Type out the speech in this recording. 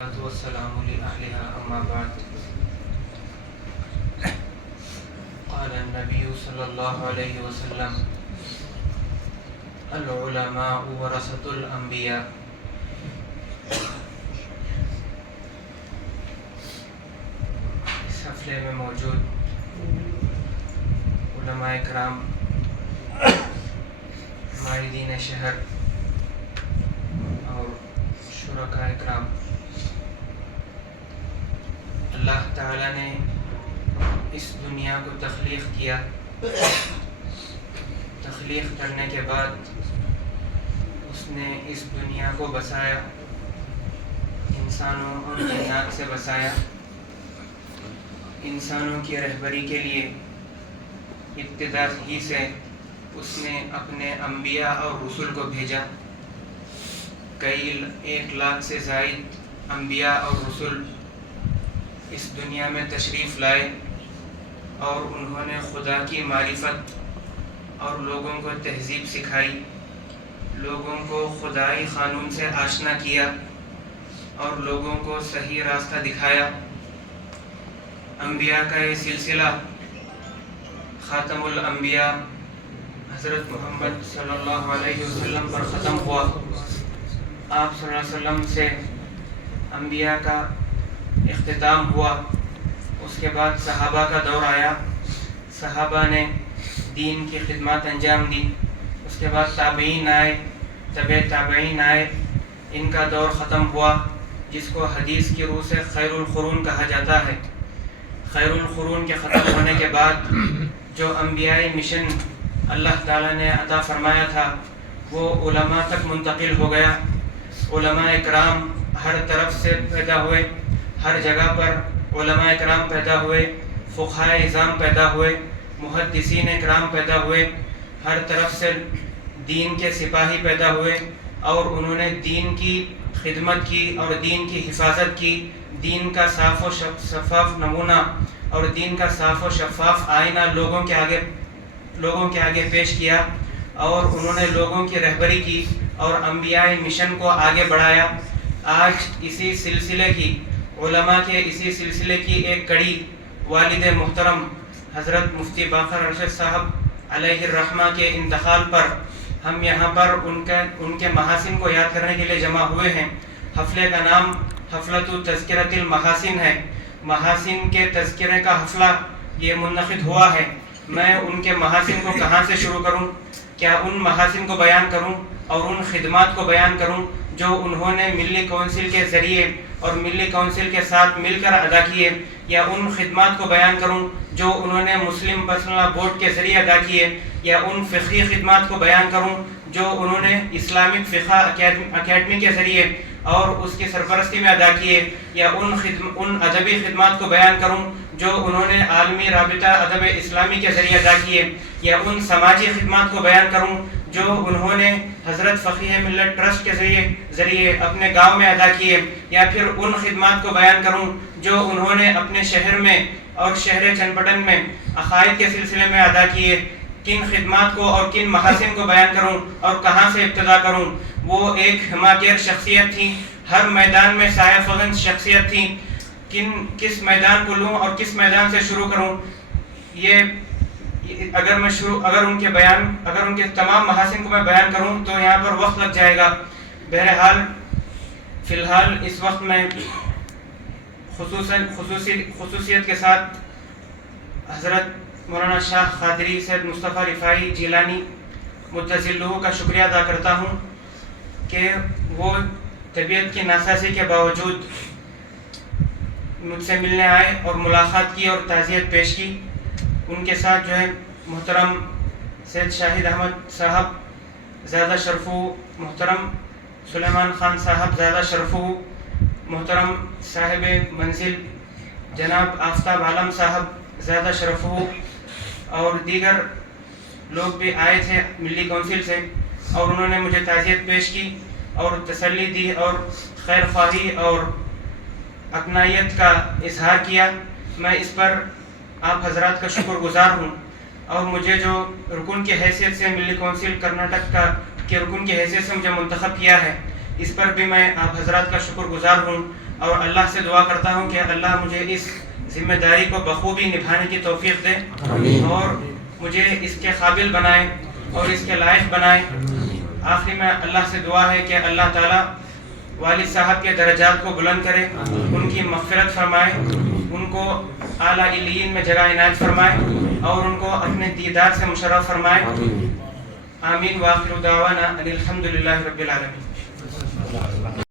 والسلام لأهلها أما بعد. قال النبي صلى الله عليه وسلم: العلماء ورثة الأنبياء. اس حفلے میں موجود علماء کرام، معیدین شہر اور شرکاء کرام، اللہ تعالیٰ نے اس دنیا کو تخلیق کیا. تخلیق کرنے کے بعد اس نے اس دنیا کو بسایا، انسانوں اور جنات سے بسایا. انسانوں کی رہبری کے لیے ابتدا ہی سے اس نے اپنے انبیاء اور رسول کو بھیجا. کئی 1 لاکھ سے زائد انبیاء اور رسول اس دنیا میں تشریف لائے اور انہوں نے خدا کی معرفت اور لوگوں کو تہذیب سکھائی، لوگوں کو خدائی قانون سے آشنا کیا اور لوگوں کو صحیح راستہ دکھایا. انبیاء کا یہ سلسلہ خاتم الانبیاء حضرت محمد صلی اللہ علیہ وسلم پر ختم ہوا. آپ صلی اللہ علیہ وسلم سے انبیاء کا اختتام ہوا. اس کے بعد صحابہ کا دور آیا، صحابہ نے دین کی خدمات انجام دی. اس کے بعد تابعین آئے، تبع تابعین آئے، ان کا دور ختم ہوا، جس کو حدیث کی روح سے خیر القرون کہا جاتا ہے. خیر القرون کے ختم ہونے کے بعد جو انبیائی مشن اللہ تعالیٰ نے عطا فرمایا تھا وہ علماء تک منتقل ہو گیا. علماء اکرام ہر طرف سے پیدا ہوئے، ہر جگہ پر علماء اکرام پیدا ہوئے، فقہاء اعظام پیدا ہوئے، محدثین اکرام پیدا ہوئے، ہر طرف سے دین کے سپاہی پیدا ہوئے اور انہوں نے دین کی خدمت کی اور دین کی حفاظت کی. دین کا صاف و شفاف نمونہ اور دین کا صاف و شفاف آئینہ لوگوں کے آگے پیش کیا اور انہوں نے لوگوں کی رہبری کی اور انبیائی مشن کو آگے بڑھایا. آج اسی سلسلے کی علماء کے اسی سلسلے کی ایک کڑی والد محترم حضرت مفتی باقر ارشد صاحب علیہ الرحمہ کے انتقال پر ہم یہاں پر ان کے محاسن کو یاد کرنے کے لیے جمع ہوئے ہیں. حفلے کا نام حفلۃ تذکرۃ المحاسن ہے. محاسن کے تذکرے کا حفلہ یہ منعقد ہوا ہے. میں ان کے محاسن کو کہاں سے شروع کروں؟ کیا ان محاسن کو بیان کروں اور ان خدمات کو بیان کروں جو انہوں نے ملی کونسل کے ذریعے اور ملی کونسل کے ساتھ مل کر ادا کیے، یا ان خدمات کو بیان کروں جو انہوں نے مسلم پرسنل لاء بورڈ کے ذریعے ادا کیے، یا ان فقہی خدمات کو بیان کروں جو انہوں نے اسلامک فقہ اکیڈمی کے ذریعے اور اس کی سرپرستی میں ادا کیے، یا ان ادبی خدمات کو بیان کروں جو انہوں نے عالمی رابطہ ادب اسلامی کے ذریعے ادا کیے، یا ان سماجی خدمات کو بیان کروں جو انہوں نے حضرت فقیہ ملت ٹرسٹ کے ذریعے اپنے گاؤں میں ادا کیے، یا پھر ان خدمات کو بیان کروں جو انہوں نے اپنے شہر میں اور شہر چنپٹن میں عقائد کے سلسلے میں ادا کیے. کن خدمات کو اور کن محاسن کو بیان کروں اور کہاں سے ابتدا کروں؟ وہ ایک ہماگیر شخصیت تھی، ہر میدان میں سایہ فغن شخصیت تھی. کس میدان کو لوں اور کس میدان سے شروع کروں؟ اگر ان کے تمام محاسن کو میں بیان کروں تو یہاں پر وقت لگ جائے گا. بہرحال فی الحال اس وقت میں خصوصیت کے ساتھ حضرت مولانا شاہ قادری سید مصطفیٰ رفاعی جیلانی متظلہ کا شکریہ ادا کرتا ہوں کہ وہ طبیعت کی ناسازی کے باوجود مجھ سے ملنے آئے اور ملاقات کی اور تعزیت پیش کی. ان کے ساتھ جو ہے محترم سید شاہد احمد صاحب زیادہ شرفو، محترم سلیمان خان صاحب زیادہ شرفو، محترم صاحب منزل جناب آفتاب عالم صاحب زیادہ شرفو، اور دیگر لوگ بھی آئے تھے ملی کونسل سے اور انہوں نے مجھے تعزیت پیش کی اور تسلی دی اور خیر خواہی اور اقناعیت کا اظہار کیا. میں اس پر آپ حضرات کا شکر گزار ہوں اور مجھے جو رکن کی حیثیت سے ملی کونسل کرناٹک کے رکن کی حیثیت سے مجھے منتخب کیا ہے اس پر بھی میں آپ حضرات کا شکر گزار ہوں. اور اللہ سے دعا کرتا ہوں کہ اللہ مجھے اس ذمہ داری کو بخوبی نبھانے کی توفیق دے اور مجھے اس کے قابل بنائے اور اس کے لائق بنائے۔ آخری میں اللہ سے دعا ہے کہ اللہ تعالیٰ والد صاحب کے درجات کو بلند کرے، ان کی مغفرت فرمائے، ان کو اعلیٰ علیین میں جگہ عنایت فرمائے اور ان کو اپنے دیدار سے مشرف فرمائے۔ آمین۔ وآخر دعوانا ان الحمد للہ رب العالمین۔